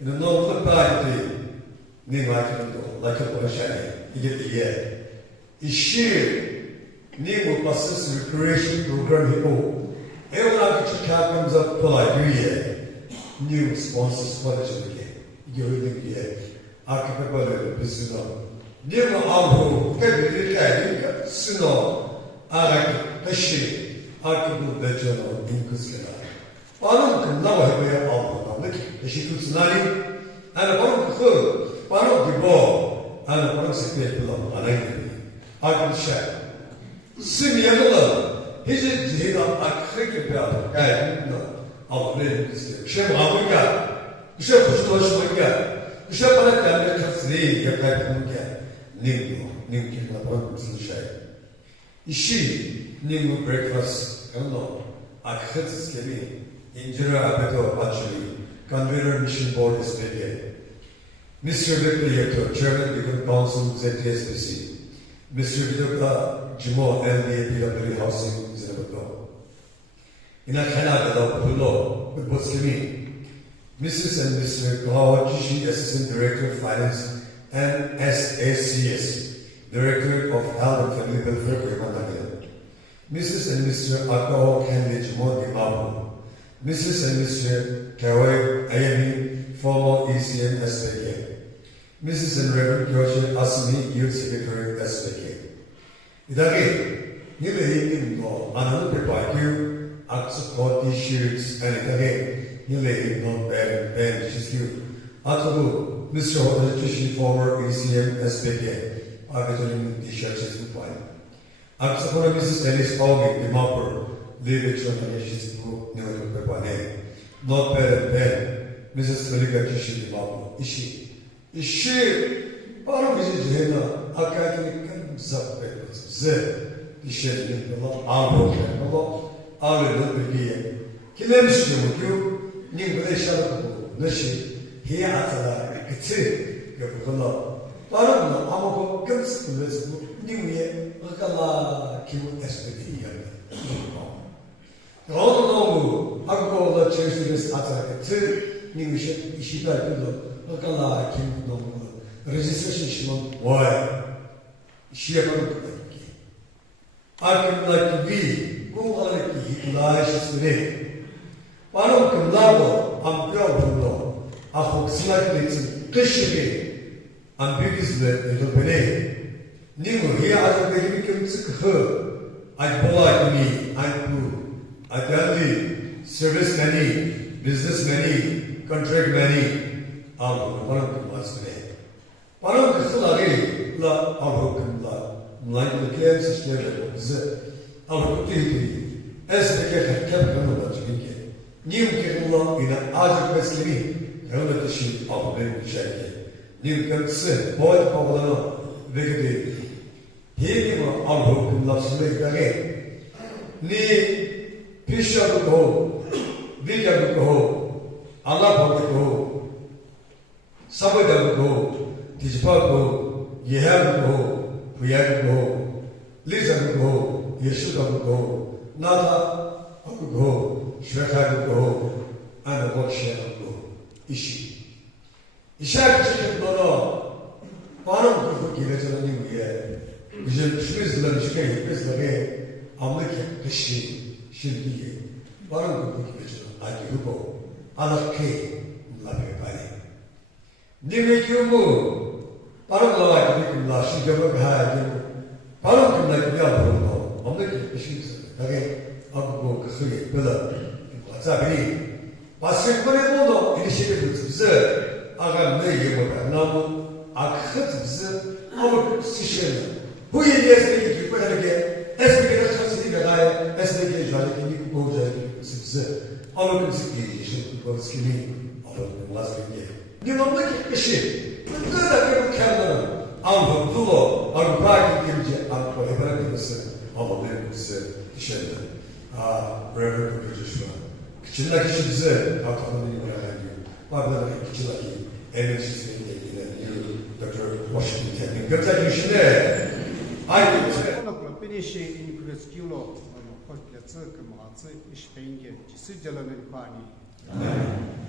in the north party, Ninglakindo, like a Polashani, you get the year. Is she name passes recreation program here. Every architect comes up polite new sponsors for the children. You will get architect business. New alcohol, get snow, architect, architect, vegetable, inclusive. One can now have a alcohol, she puts nine, and one could, one of the ball, and one secret below, and I can share. Similar, is it the architect guy? No, I'll play this. Share Africa, share Pushka, share Panaka, your type Ning, King, share. Is she, Ning breakfast? I don't know. Architects can be. Engineer Abeto Bacheli, Convener Mission Board is made. Mr. Victor, Chairman Legal Council, ZTSBC. Mr. Vidoka Jimo, LDA PW Housing, Zinabato. In a Canada, Pulo, with Boskimi. Mrs. and Mr. Kawa Jishi, Assistant Director of Finance and SACS, Director of Health and Family Welfare, Kemandagila. Mrs. and Mr. Akao Kende Jimo Dimabu. Mrs. and Mr. Kawai Ayami, former ECM SPK. Mrs. and Reverend Kyoshi Asmi, Youth Secretary SPK. Idage, Nile no Ananu Pepaki, support issues, and Idage, Nile no Ben Shishu. Atabu, Mr. Hodajishi, former ECM SPK, Arbitrating the churches in Pine. Support Mrs. Dennis Pauling, the Mopper. Leave it to the group, not better than Mrs. Malika Kishi Babu. Is she? Part of Mrs. Hena, Akaki, Zapek, Zed, the shed in the law, I'll not be here. Kilemish with you, Ninglesha, Nishi, here at the Kitty, Yokola. Part of the Amako comes to this New Year, Akala, Kim SPT. All the Agora changed this attack. Two new Ishida, Okala, Kim, registration, why? She about I can like to be, go like he lies today. One of them lava, I'm proud to know. I hope slightly to Kishiki, and biggest little Bene. New here as a baby comes her. I polite me, I prove. Ideally, service many, business many, contract many, one of them was made. One of the Fulani, La Alhokum, like the claims is our duty, as the cat kept on the Jamaican. New Kerala in an Azure Wesley, relative of the Shaki. New Kersen, boy, Pavlano, Vigady. Here you are, Alhokum loves to make again. Need Pisha would go, Vika would go, Allah would go, Sabada would go, Tijpa would go, Yehab would go, Puyag would go, Liza would go, Yeshuda would go, Nada would go, Shrekha would go, and the Boksha would go. Ishi. Ishak chicken dono, Panam could give it to the new year. Vision Schmiz Lanshke, Preslage, Amlik Kishi. Should be one of the pictures I do go. Alake, like a body. Dimmy Kumu, Paramla like a lash, you ever had. Param like the other one, I'm making issues again. I'll go to see Billa. What's happening? Passing for a model initiative with Zer. I got made with a number. I cut Zer, our position. Who is you better get? As we get a guy, as they get like a new border, all of the was skinny, all of them last year. You know, like a ship. Good, I can Canada. I'm from Tulo, I'm back in Kimchi, I'm for a all of them said, Shelter. Reverend British one. Kitchenaki should say, how come you have you? Pablo Kitchenaki, and she's in you, Dr. Washington. Good that you should there. I would say. Amen.